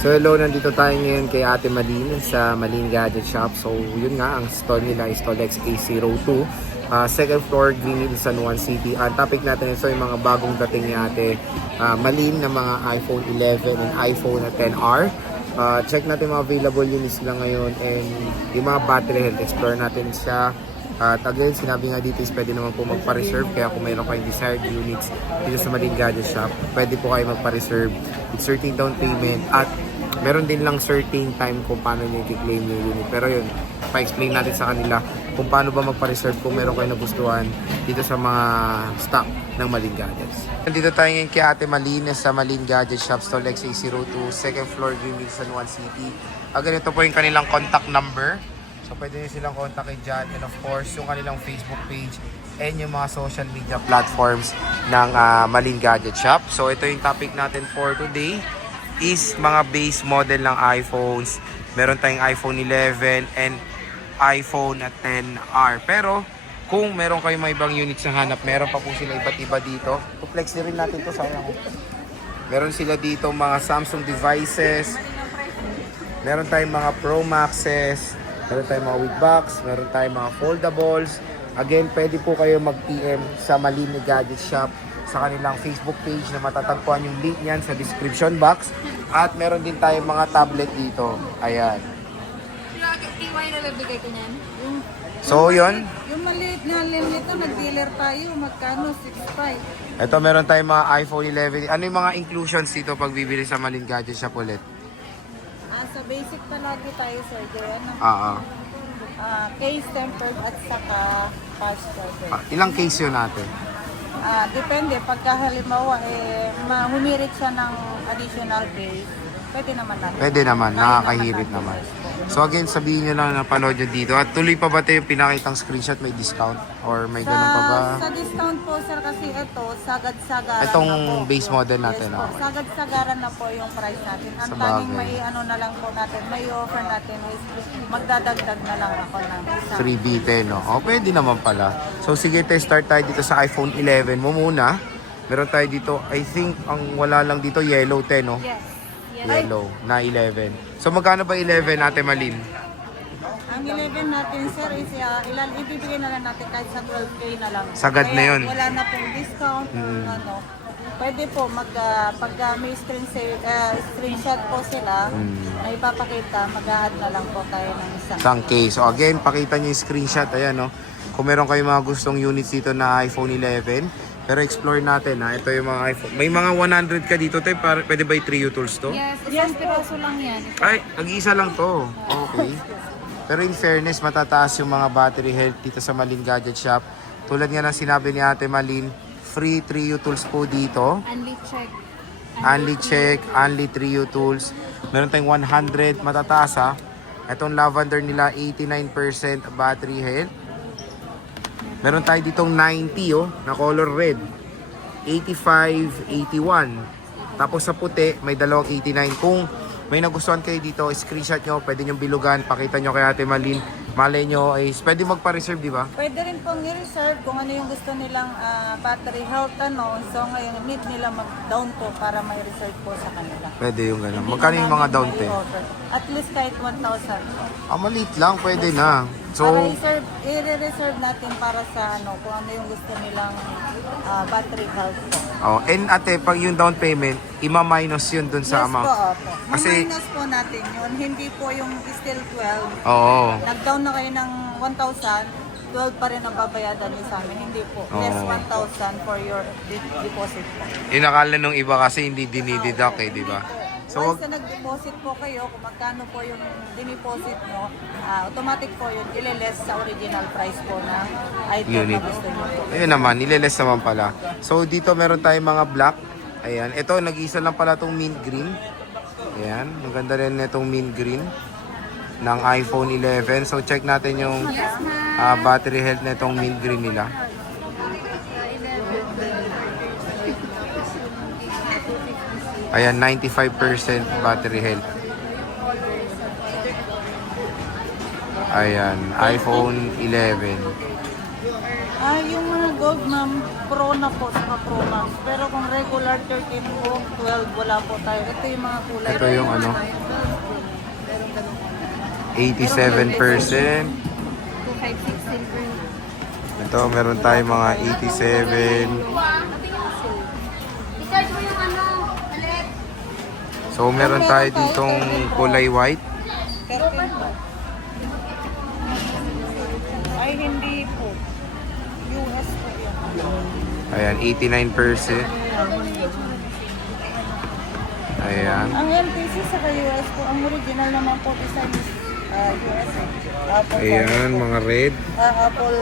So hello, nandito tayo ngayon kay Ate Malin sa Malin Gadget Shop. So yun nga, ang stall nila is Stall XA02, second floor, Green Hills, San Juan City. Ang topic natin ito yung mga bagong dating ni Ate Malin na mga iPhone 11 and iPhone 10R. Check natin mga available units lang ngayon and yung mga battery health, explore natin siya. At again, sinabi nga dito is pwede naman po magpa-reserve, kaya kung mayroon kayong desired units dito sa Malin Gadget Shop, pwede po kayo magpa-reserve with certain down payment at meron din lang certain time kung paano nyo i-claim yung unit. Pero yun, pa-explain natin sa kanila kung paano ba magpa-reserve kung meron kayo nagustuhan dito sa mga stock ng Malin Gadgets. Nandito tayo ngayon kay Ate Malin sa Malin Gadget Shop, Stall XA02, second floor, Green Hills, San Juan City. Ganito po yung kanilang contact number. So pwede nyo silang kontakin dyan. And of course, yung kanilang Facebook page and yung mga social media platforms ng Malin Gadget Shop. So ito yung topic natin for today is mga base model ng iPhones. Meron tayong iPhone 11 and iPhone 10R. Pero kung meron kayong mga ibang units na hanap, meron pa po sila iba't iba dito. Flex rin natin to, sayang. Meron sila dito mga Samsung devices. Meron tayong mga Pro Maxes. Meron tayong mga with box. Meron tayong mga foldables. Again, pwede po kayo mag-PM sa Malin Gadget Shop sa kanilang Facebook page na matatagpuan yung link niyan sa description box. At meron din tayong mga tablet dito. Ayan. TY na nabigay ko niyan. So, yun. Yung maliit na limit nito, nag-dealer tayo. Magkano? 6.5. Ito, meron tayong mga iPhone 11. Ano yung mga inclusions dito pag bibili sa Malin Gadget Shop ulit? Sa basic palagi tayo, sir. Diyan. Case tempered at saka fast charger. Ilang case yun natin? Depende. Pagka halimbawa, humirit siya ng additional case, pwede naman natin. Pwede naman, Kaya nakakahirit naman. yes po. So again, sabihin nyo lang na panood nyo dito. At tuloy pa ba ito yung pinakitang screenshot? May discount? Or may ganun pa ba? Sa discount po, sir, kasi ito, sagad-sagaran Itong na po. base model natin, Yes po, okay. sagad-sagaran na po yung price natin. Ang Sa tanging bagay. may ano na lang po natin, may offer natin is magdadagdag na lang ako ng isa. 3B10, no? O, pwede naman pala. So sige, start tayo dito sa iPhone 11 mo muna. Meron tayo dito, I think, ang wala lang dito, yellow 10, no? Yes. Yes. Yellow na 11. So magkano ba 11, Ate Malin? Ang 11 natin, sir, is ibibigay na lang natin kahit sa 12K na lang. Sagad na Kaya yun. Wala na pong discount. Ano. Pwede po, pag may screenshot po sila, na ipapakita, mag-a-add na lang po tayo ng isa. Isang case. So again, pakita nyo yung screenshot. Ayan, no? Kung meron kayong mga gustong units dito na iPhone 11, pero explore natin, ha? Ito yung mga iPhone. May mga 100 ka dito, te. Pwede ba i-3 tools to? Yes, isang piraso lang yan. Ay, nag-iisa lang to. Okay. Pero in fairness, matataas yung mga battery health dito sa Malin Gadget Shop. Tulad nga ng sinabi ni Ate Malin, free 3U tools po dito. Only check. Only check, only 3U tools. Meron tayong 100, matataas ha. Itong lavender nila, 89% battery health. Meron tayo ditong 90 na color red. 85, 81. Tapos sa puti, may dalawang 89. Kung may nagustuhan kayo dito, screenshot nyo, pwede nyo bilugan, pakita nyo kay Ate Malin. Malay nyo, pwede magpa-reserve, di ba? Pwede rin pong i-reserve kung ano yung gusto nilang battery health. So ngayon, need nila mag-down po para may reserve po sa kanila. Pwede yung gano'n. Hindi Magkano na yung mga namin down may te? offer. At least kahit 1,000. Maliit lang, pwede na. So, i-reserve natin para sa kung ano yung gusto nilang battery health po. and ate, pag yung down payment, ima-minus yun dun sa Yes amount. po, opo. Kasi- Minus po natin yun. Hindi po yung still 12. Oo. Nag-down na kayo ng 1,000, 12 pa rin ang babayadan niyo sa amin. Hindi po. Less Oo. 1,000 for your deposit po. Yung akala nung iba kasi hindi dinideduct Hindi di ba? po. So, Once na nag-deposit po kayo, kung magkano po yung diniposit nyo, automatic po yun, ile-less sa original price po ng item Unit. na gusto nyo po. ayun naman, nileless naman pala. So, dito meron tayong mga black. Ayan. Ito, nag-iisa lang pala itong mint green. Ayan. Maganda rin itong mint green ng iPhone 11. So, check natin yung battery health na itong mint green nila. Ayan, 95% battery health. Ayan, iPhone 11. Yung mga gold ma'am, pro na po sa pro max. Pero kung regular 13 po, 12, wala po tayo. Ito yung mga kulay. Ito yung ano, 87%. 256 silver. Ito, meron tayo mga 87. I-charge mo yung ano, ulit. So, meron tayo ditong kulay white. 13 po. Ay, hindi po. US po yan. Ayan, 89%. Ayan. Ang MTC sa US po, ang original naman po design is US. Apple Ayan, mga red. Apple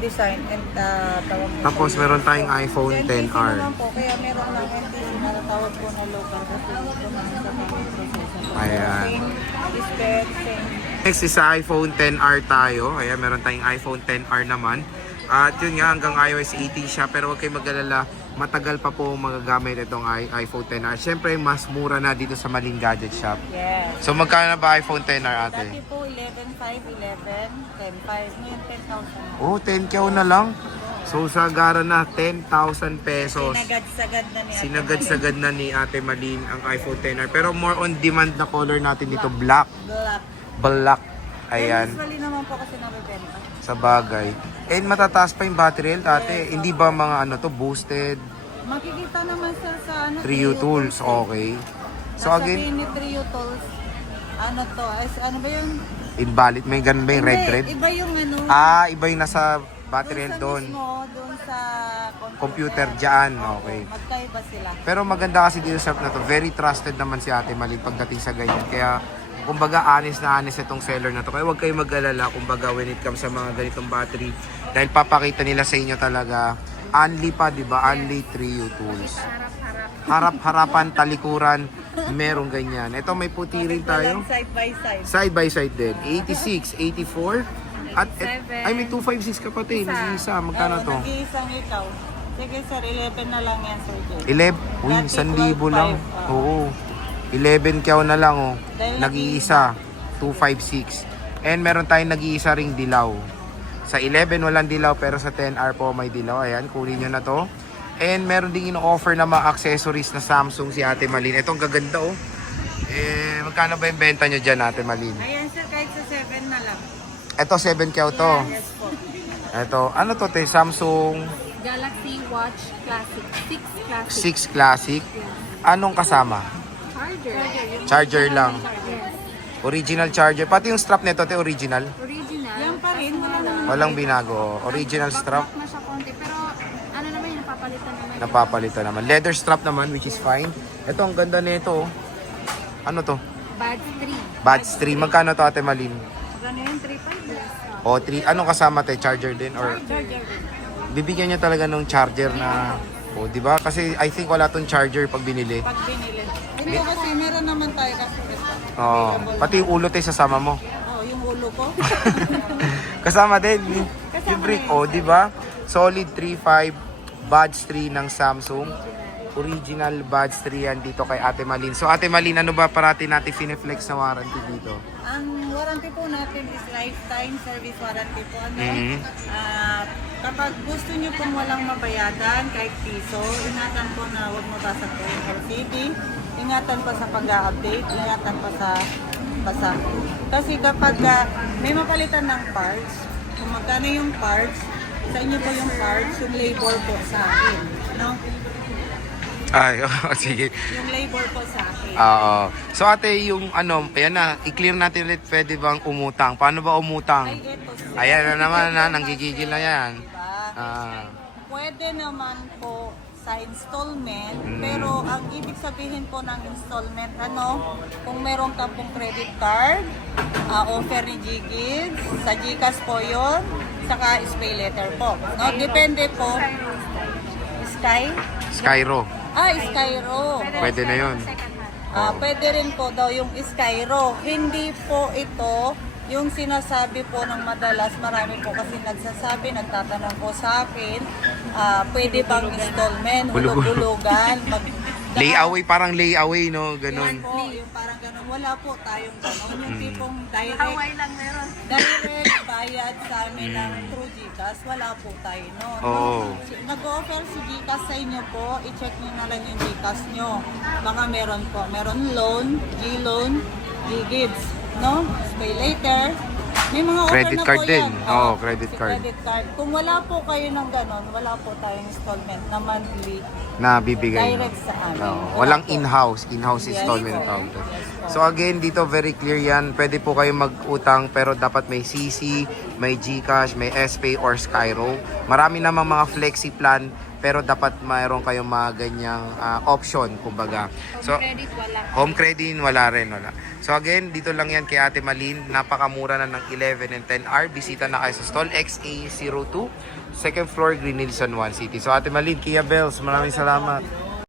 design and tawag po. Tapos, meron tayong iPhone NTC 10R. naman po, kaya meron ng NTC na tawag po na local kasi ito naman sa kanyang processor. Ayan. Same spec, same. Next is sa iPhone 10R tayo. Ayan, meron tayong iPhone 10R naman. At yun nga, hanggang iOS 18 siya. Pero huwag kayong mag-alala, matagal pa po magagamit itong iPhone 10R. Siyempre, mas mura na dito sa Maling Gadget Shop. Yes. So, magkano na ba iPhone 10R ate? Dati po 11.5, 11, 10.5. Ngayon 10,000. Oh, 10K na lang. So, sagara na, 10,000 pesos. Sinagad-sagad na niya. Sinagad-sagad na ni Ate Malin ang iPhone 10R. Pero more on demand na color natin dito, black. Black. Black. Ayan. Ayan, Usually naman po kasi nabibenta. sa bagay. And matataas pa yung battery health, ate. Hindi ba mga ano to, boosted? Makikita naman sir sa ano. Trio tools, okay. So again, Sabihin ni Trio Tools, ano to, ano ba yung... invalid. May ganun ba yung red Hindi, red? Iba yung ano. Iba yung nasa battery health doon. Doon sa Computer dyan, okay. Magkaiba sila. Pero maganda kasi dito sa na to, very trusted naman si Ate Malin pagdating sa ganyan. Kaya, kumbaga, honest na honest itong seller na to. Kaya huwag kayong mag-alala, kumbaga, when it comes sa mga ganitong battery. Dahil papakita nila sa inyo talaga, only pa, di ba? Only Trio tools. Harap-harapan, talikuran, merong ganyan. Ito, may puti rin tayo. Side by side. Side by side din. 86, 84, at ay may 256 ka pati. Nag-iisa. Magkano to? Nag-iisang ikaw. Sige sir, 11 na lang yan sir. 11. Uy, Dati 1,000 lang. 12,500. Oo. 11 kyaw na lang oh. Dahil Nag-iisa. 256. And meron tayong nag-iisa ring dilaw. Sa 11 walang dilaw pero sa 10R po may dilaw. Ayan, kunin nyo na to. And meron ding ino-offer na mga accessories na Samsung si Ate Malin. Ito ang gaganda oh. Magkano ba yung benta nyo dyan Ate Malin? Ayan sir, kahit sa 7 na lang. Ito 7 kyaw to. Yes po. Ito, ano to te? Samsung Galaxy Watch Classic. 6 Classic. 6 Classic. Anong kasama? Charger. Charger lang. Yes. Original charger. Pati yung strap nito, te, original. Original. Yan pa rin, wala naman. Walang binago. Original strap. Bakbak na siya konti. Pero ano naman yung napapalitan naman. Napapalitan naman. Leather strap naman, which is fine. Ito, ang ganda nito. Oh. Ano to? Buds 3. Buds 3. Magkano to, Ate Malin? Gano yun, 3.5 Yes. O, 3. Anong kasama, te? Charger din? Or Charger din. bibigyan niya talaga ng charger na... O, di ba? Kasi I think wala tong charger pag binili. Pag binili. Hindi kasi meron naman tayo kasi ito. Oo. Pati yung ulo, te, sasama mo. Oh, yung ulo ko. Kasama din. Yung brick, o, di ba? Solid 3.5 Buds 3 ng Samsung. Original Buds 3 yan dito kay Ate Malin. So, Ate Malin, ano ba parati natin fineflex na warranty dito? Ang warranty po natin is lifetime service warranty po. Ano? Mhm. Kapag gusto nyo pong walang mabayadan, kahit piso, ingatan po na huwag mabasag po yung LCD. Ingatan pa sa pag-update, ingatan pa sa basa. Kasi kapag may mapalitan ng parts, kung magkano yung parts, sa inyo po yung parts, yung labor po sa akin. No? Ay, sige. Yung labor po sa akin. Oo. So ate, yung ano, ayan na, i-clear natin ulit, pwede bang umutang? Paano ba umutang? Ay, eto. Ayan na naman na, nanggigigil na yan. Diba? Pwede naman po sa installment, pero ang ibig sabihin po ng installment, ano, kung meron ka pong credit card, offer ni Ggigs, sa Gcash po yun, saka pay letter po. No, depende po. Sky? Skyro. Skyro. Pwede na yun. Pwede rin po daw yung Skyro. Hindi po ito yung sinasabi po ng madalas. Marami po kasi nagsasabi, nagtatanong po sa akin, pwede bang installment, hulog-hulugan, Layaway, parang layaway, no? Ganun. Yan po, yung parang ganun. Wala po tayong ganun. Yung tipong Hawaii lang meron. direct bayad sa amin ng through GCash, wala po tayo noon. Oo. Nag-offer si GCash sa inyo po, i-check nyo na lang yung GCash nyo. Baka meron po. Meron loan, G-loan, G-gives, no? Pay later. May mga offer Credit na card po din. yan. Oo, credit si card. Credit card. Kung wala po kayo ng ganon, wala po tayong installment na monthly Na bibigay. direct sa amin. No, Wala walang po. in-house Yes installment po. tawag doon. Yes po. So again, dito very clear yan. Pwede po kayo mag-utang pero dapat may CC, may GCash, may SPay or Skyro. Marami namang mga flexi plan pero dapat mayroon kayong mga ganyang option, kumbaga. So, Credit wala. home credit, wala rin, wala. So again, dito lang yan kay Ate Malin. Napakamura na ng 11 and 10R. Bisita na kayo sa stall XA02, second floor, Green Hills, San Juan City. So Ate Malin, Kia Bells, maraming salamat.